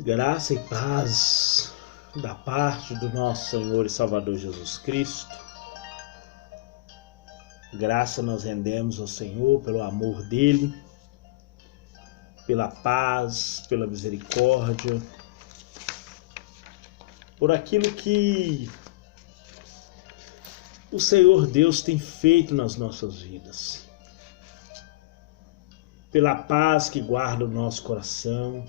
Graça e paz da parte do nosso Senhor e Salvador Jesus Cristo. Graça nós rendemos ao Senhor pelo amor dele, pela paz, pela misericórdia, por aquilo que o Senhor Deus tem feito nas nossas vidas, pela paz que guarda o nosso coração,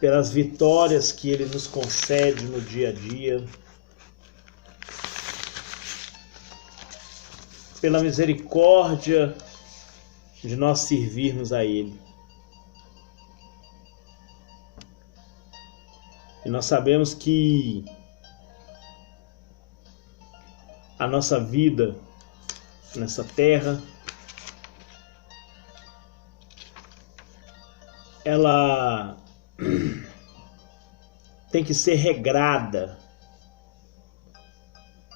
pelas vitórias que Ele nos concede no dia a dia, pela misericórdia de nós servirmos a Ele. E nós sabemos que a nossa vida nessa terra, ela tem que ser regrada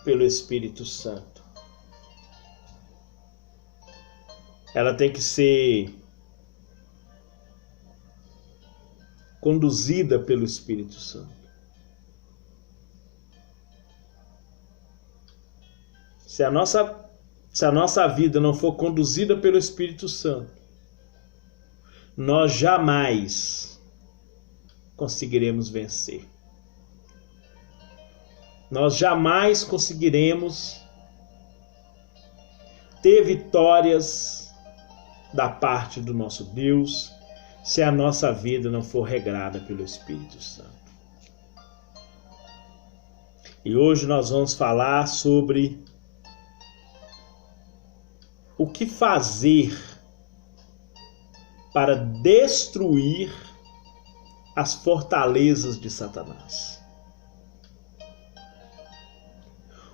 pelo Espírito Santo. Ela tem que ser conduzida pelo Espírito Santo. Se a nossa vida não for conduzida pelo Espírito Santo, nós jamais conseguiremos vencer. Nós jamais conseguiremos ter vitórias da parte do nosso Deus se a nossa vida não for regrada pelo Espírito Santo. E hoje nós vamos falar sobre o que fazer para destruir as fortalezas de Satanás.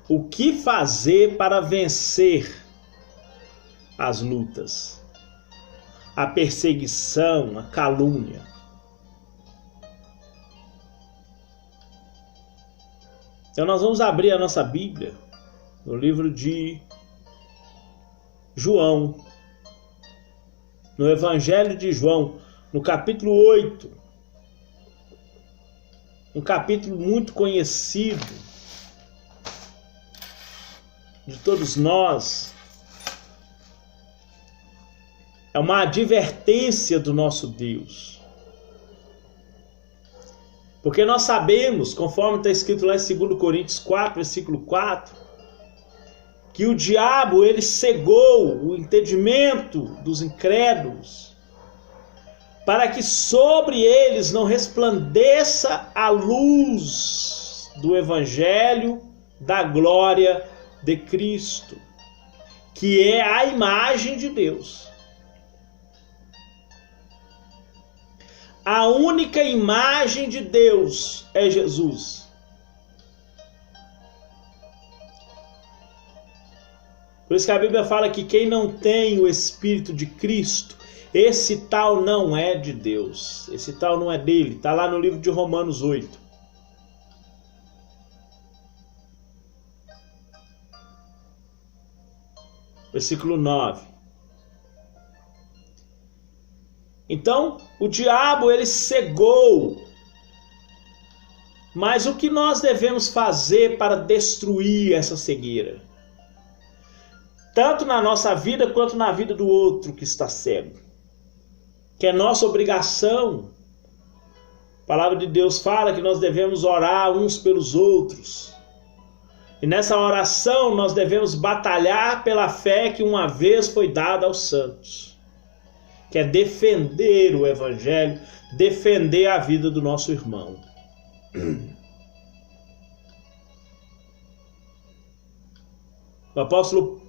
O que fazer para vencer as lutas, a perseguição, a calúnia. Então nós vamos abrir a nossa Bíblia no livro de João, no Evangelho de João, no capítulo 8, um capítulo muito conhecido de todos nós. É uma advertência do nosso Deus. Porque nós sabemos, conforme está escrito lá em 2 Coríntios 4, versículo 4, que o diabo ele cegou o entendimento dos incrédulos, para que sobre eles não resplandeça a luz do Evangelho da glória de Cristo, que é a imagem de Deus. A única imagem de Deus é Jesus. Por isso que a Bíblia fala que quem não tem o Espírito de Cristo, esse tal não é de Deus. Esse tal não é dele. Está lá no livro de Romanos 8. Versículo 9. Então, o diabo ele cegou. Mas o que nós devemos fazer para destruir essa cegueira? Tanto na nossa vida quanto na vida do outro que está cego. Que é nossa obrigação. A palavra de Deus fala que nós devemos orar uns pelos outros. E nessa oração nós devemos batalhar pela fé que uma vez foi dada aos santos. Que é defender o Evangelho, defender a vida do nosso irmão. O apóstolo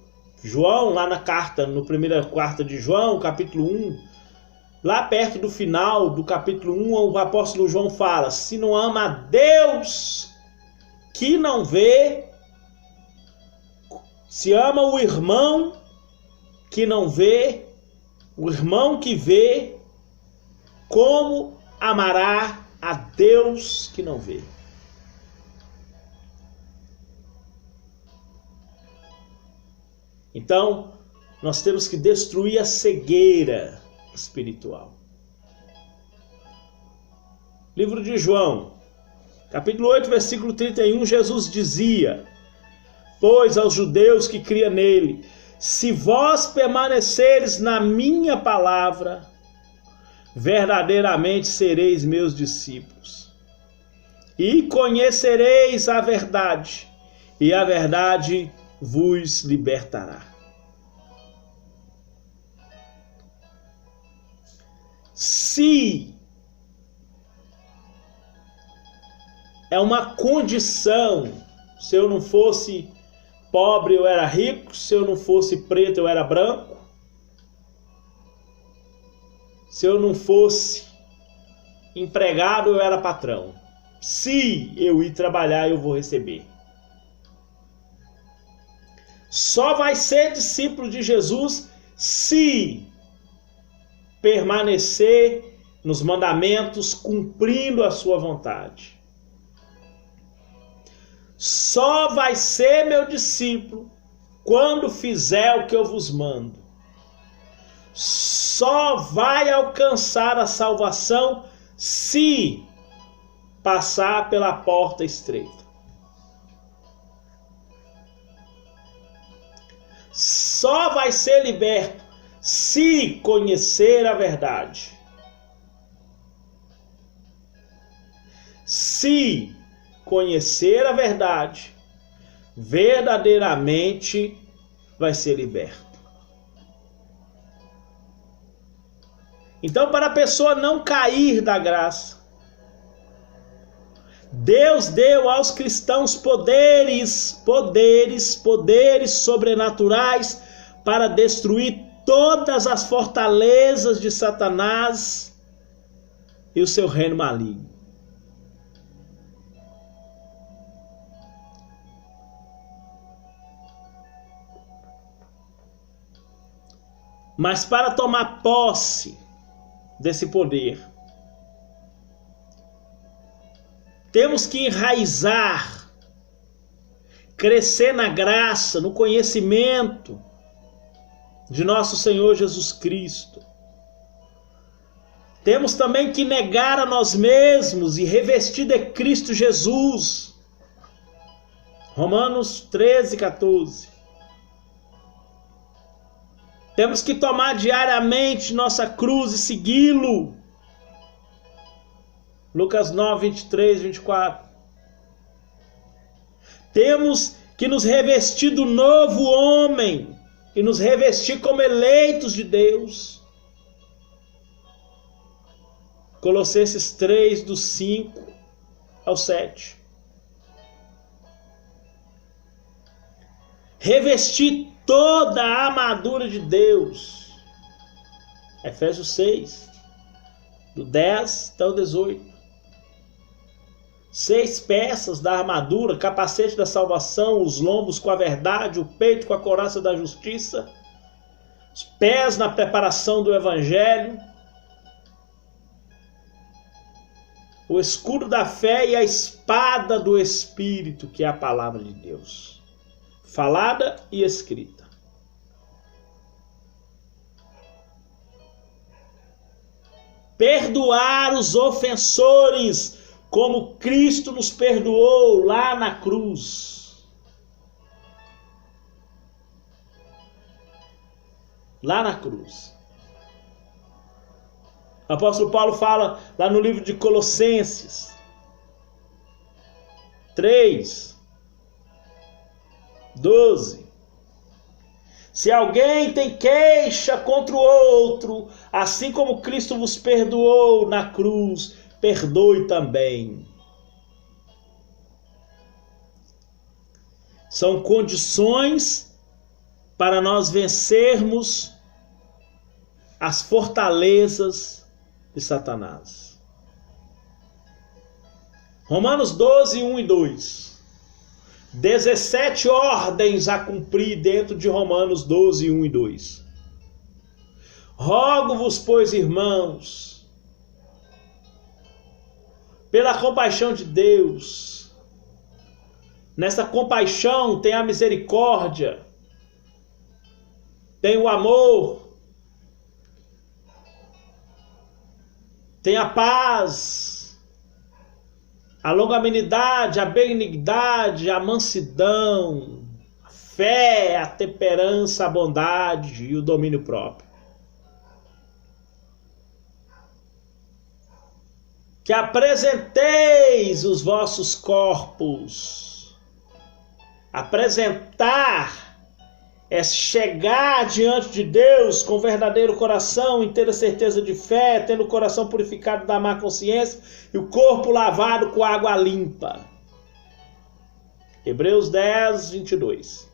João, lá na carta, no primeira carta de João, capítulo 1, lá perto do final do capítulo 1, o apóstolo João fala: se não ama a Deus que não vê, se ama o irmão que não vê, o irmão que vê, como amará a Deus que não vê? Então, nós temos que destruir a cegueira espiritual. Livro de João, capítulo 8, versículo 31, Jesus dizia: pois aos judeus que criam nele, se vós permaneceres na minha palavra, verdadeiramente sereis meus discípulos, e conhecereis a verdade, e a verdade vos libertará. Se é uma condição, se eu não fosse pobre eu era rico, se eu não fosse preto eu era branco, se eu não fosse empregado eu era patrão. Se eu ir trabalhar eu vou receber. Só vai ser discípulo de Jesus se permanecer nos mandamentos, cumprindo a sua vontade. Só vai ser meu discípulo quando fizer o que eu vos mando. Só vai alcançar a salvação se passar pela porta estreita. Só vai ser liberto se conhecer a verdade. Se conhecer a verdade, verdadeiramente vai ser liberto. Então, para a pessoa não cair da graça, Deus deu aos cristãos poderes sobrenaturais para destruir todas as fortalezas de Satanás e o seu reino maligno. Mas para tomar posse desse poder, temos que enraizar, crescer na graça, no conhecimento de nosso Senhor Jesus Cristo. Temos também que negar a nós mesmos e revestir de Cristo Jesus. Romanos 13, 14. Temos que tomar diariamente nossa cruz e segui-lo. Lucas 9, 23, 24. Temos que nos revestir do novo homem e nos revestir como eleitos de Deus. Colossenses 3, do 5 ao 7. Revestir toda a armadura de Deus. Efésios 6, do 10 até o 18. 6 peças da armadura: capacete da salvação, os lombos com a verdade, o peito com a couraça da justiça, os pés na preparação do evangelho, o escudo da fé e a espada do Espírito, que é a palavra de Deus, falada e escrita. Perdoar os ofensores, como Cristo nos perdoou lá na cruz. Lá na cruz. O apóstolo Paulo fala lá no livro de Colossenses 3, 12. Se alguém tem queixa contra o outro, assim como Cristo vos perdoou na cruz, perdoe também. São condições para nós vencermos as fortalezas de Satanás. Romanos 12, 1 e 2. 17 ordens a cumprir dentro de Romanos 12, 1 e 2. Rogo-vos, pois, irmãos, pela compaixão de Deus. Nessa compaixão tem a misericórdia, tem o amor, tem a paz, a longanimidade, a benignidade, a mansidão, a fé, a temperança, a bondade e o domínio próprio. Que apresenteis os vossos corpos. Apresentar é chegar diante de Deus com verdadeiro coração, inteira certeza de fé, tendo o coração purificado da má consciência e o corpo lavado com água limpa. Hebreus 10, 22.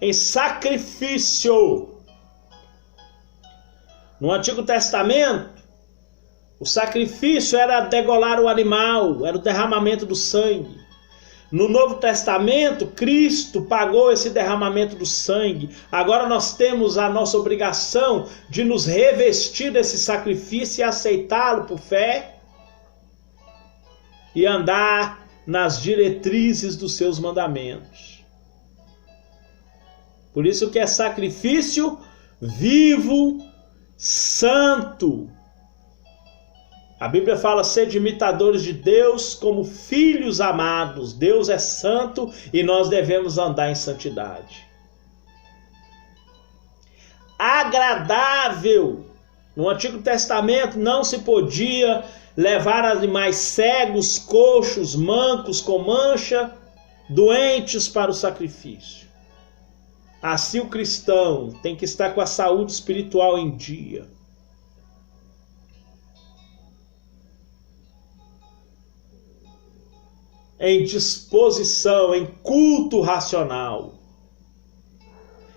Em sacrifício. No Antigo Testamento, o sacrifício era degolar o animal, era o derramamento do sangue. No Novo Testamento, Cristo pagou esse derramamento do sangue. Agora nós temos a nossa obrigação de nos revestir desse sacrifício e aceitá-lo por fé e andar nas diretrizes dos seus mandamentos. Por isso que é sacrifício vivo, santo. A Bíblia fala: sede imitadores de Deus como filhos amados. Deus é santo e nós devemos andar em santidade. Agradável. No Antigo Testamento não se podia levar animais cegos, coxos, mancos, com mancha, doentes para o sacrifício. Assim o cristão tem que estar com a saúde espiritual em dia. Em disposição, em culto racional.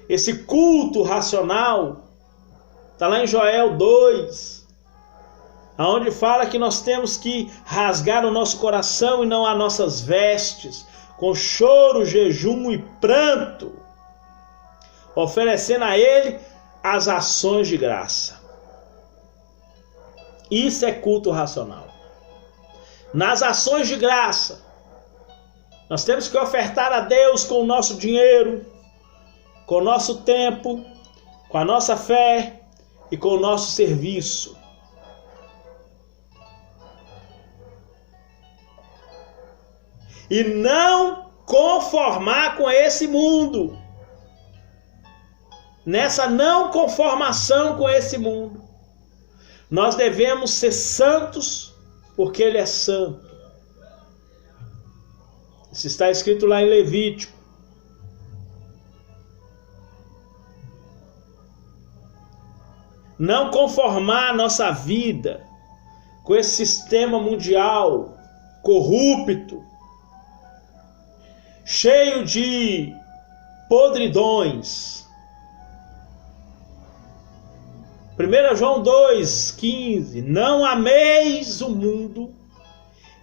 Esse culto racional está lá em Joel 2, onde fala que nós temos que rasgar o nosso coração e não as nossas vestes, com choro, jejum e pranto, oferecendo a Ele as ações de graça. Isso é culto racional. Nas ações de graça, nós temos que ofertar a Deus com o nosso dinheiro, com o nosso tempo, com a nossa fé e com o nosso serviço. E não conformar com esse mundo. Nessa não conformação com esse mundo. Nós devemos ser santos porque Ele é santo. Isso está escrito lá em Levítico. Não conformar a nossa vida com esse sistema mundial corrupto, cheio de podridões. 1 João 2,15. Não ameis o mundo,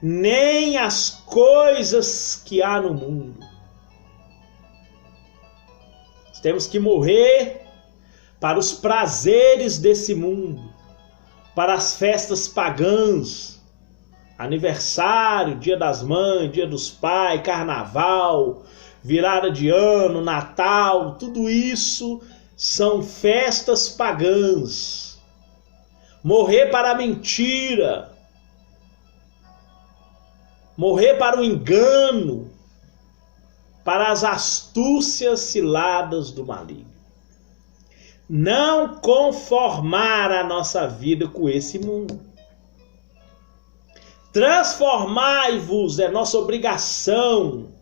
nem as coisas que há no mundo. Temos que morrer para os prazeres desse mundo, para as festas pagãs, aniversário, Dia das Mães, Dia dos Pais, Carnaval, virada de ano, Natal, tudo isso são festas pagãs. Morrer para a mentira, morrer para o engano, para as astúcias ciladas do maligno. Não conformar a nossa vida com esse mundo. Transformai-vos, é nossa obrigação.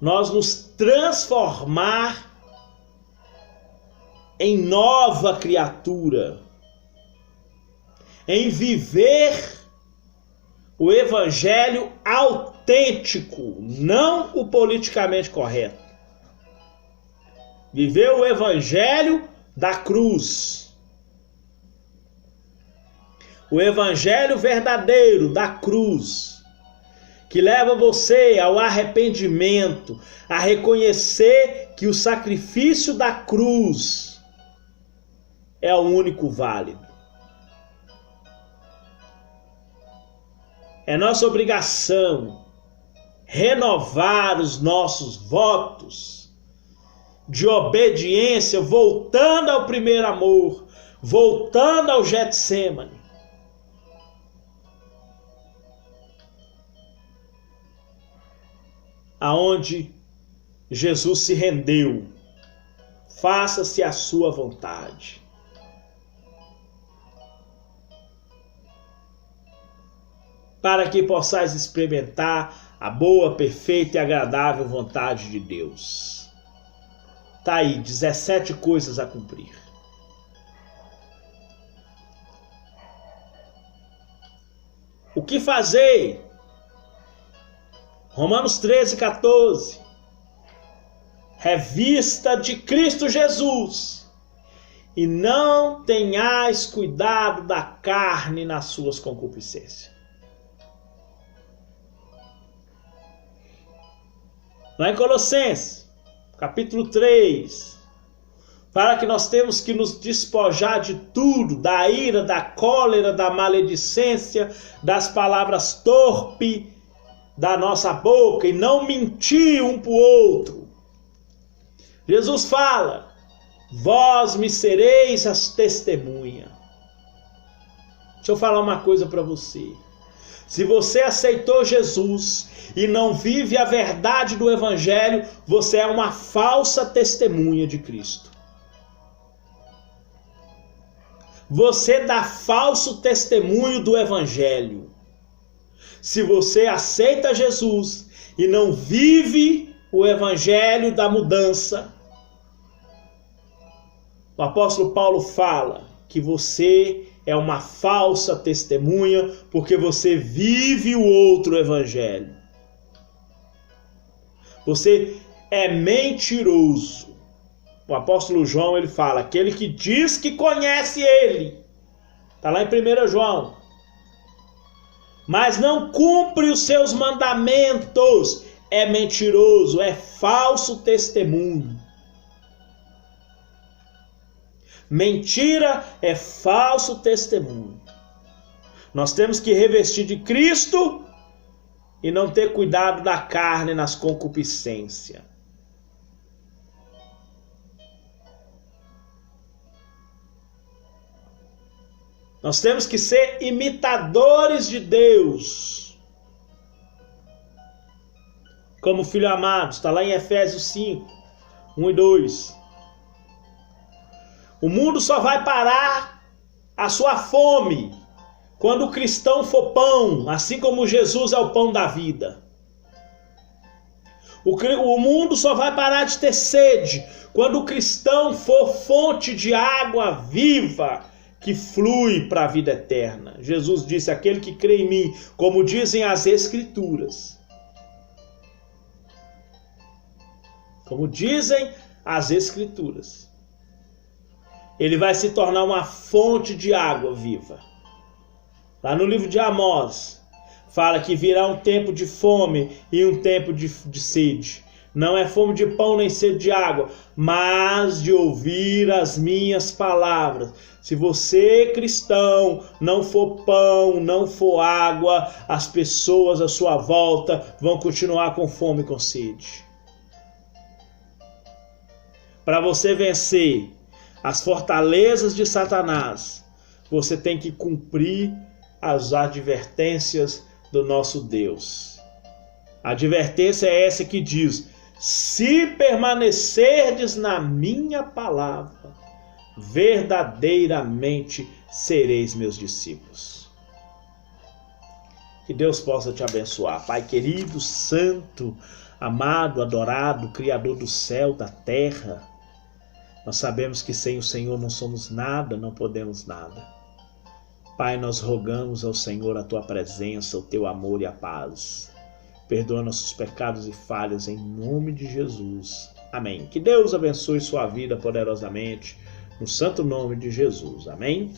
Nós nos transformar em nova criatura. Em viver o evangelho autêntico, não o politicamente correto. Viver o evangelho da cruz. O evangelho verdadeiro da cruz, que leva você ao arrependimento, a reconhecer que o sacrifício da cruz é o único válido. É nossa obrigação renovar os nossos votos de obediência, voltando ao primeiro amor, voltando ao Getsêmani. aonde Jesus se rendeu. Faça-se a sua vontade. Para que possais experimentar a boa, perfeita e agradável vontade de Deus. Tá aí, 17 coisas a cumprir. O que fazer? Romanos 13:14. Revista de Cristo Jesus, e não tenhais cuidado da carne nas suas concupiscências. Lá em Colossenses, capítulo 3, fala que nós temos que nos despojar de tudo, da ira, da cólera, da maledicência, das palavras torpes da nossa boca, e não mentir um para o outro. Jesus fala: vós me sereis as testemunhas. Deixa eu falar uma coisa para você. Se você aceitou Jesus e não vive a verdade do Evangelho, você é uma falsa testemunha de Cristo. Você dá falso testemunho do Evangelho. Se você aceita Jesus e não vive o Evangelho da mudança, o apóstolo Paulo fala que você é uma falsa testemunha porque você vive o outro evangelho. Você é mentiroso. O apóstolo João, ele fala, aquele que diz que conhece ele. Está lá em 1 João. Mas não cumpre os seus mandamentos. É mentiroso, é falso testemunho. Mentira é falso testemunho. Nós temos que revestir de Cristo e não ter cuidado da carne nas concupiscências. Nós temos que ser imitadores de Deus. Como filho amado, está lá em Efésios 5, 1 e 2. O mundo só vai parar a sua fome quando o cristão for pão, assim como Jesus é o pão da vida. O mundo só vai parar de ter sede quando o cristão for fonte de água viva que flui para a vida eterna. Jesus disse, aquele que crê em mim, como dizem as Escrituras. Como dizem as Escrituras. Ele vai se tornar uma fonte de água viva. Lá no livro de Amós, fala que virá um tempo de fome e um tempo de sede. Não é fome de pão nem sede de água, mas de ouvir as minhas palavras. Se você, cristão, não for pão, não for água, as pessoas à sua volta vão continuar com fome e com sede. Para você vencer as fortalezas de Satanás, você tem que cumprir as advertências do nosso Deus. A advertência é essa que diz: se permanecerdes na minha palavra, verdadeiramente sereis meus discípulos. Que Deus possa te abençoar. Pai querido, santo, amado, adorado, Criador do céu, da terra, nós sabemos que sem o Senhor não somos nada, não podemos nada. Pai, nós rogamos ao Senhor a Tua presença, o Teu amor e a paz. Perdoa nossos pecados e falhas em nome de Jesus. Amém. Que Deus abençoe sua vida poderosamente, no santo nome de Jesus. Amém.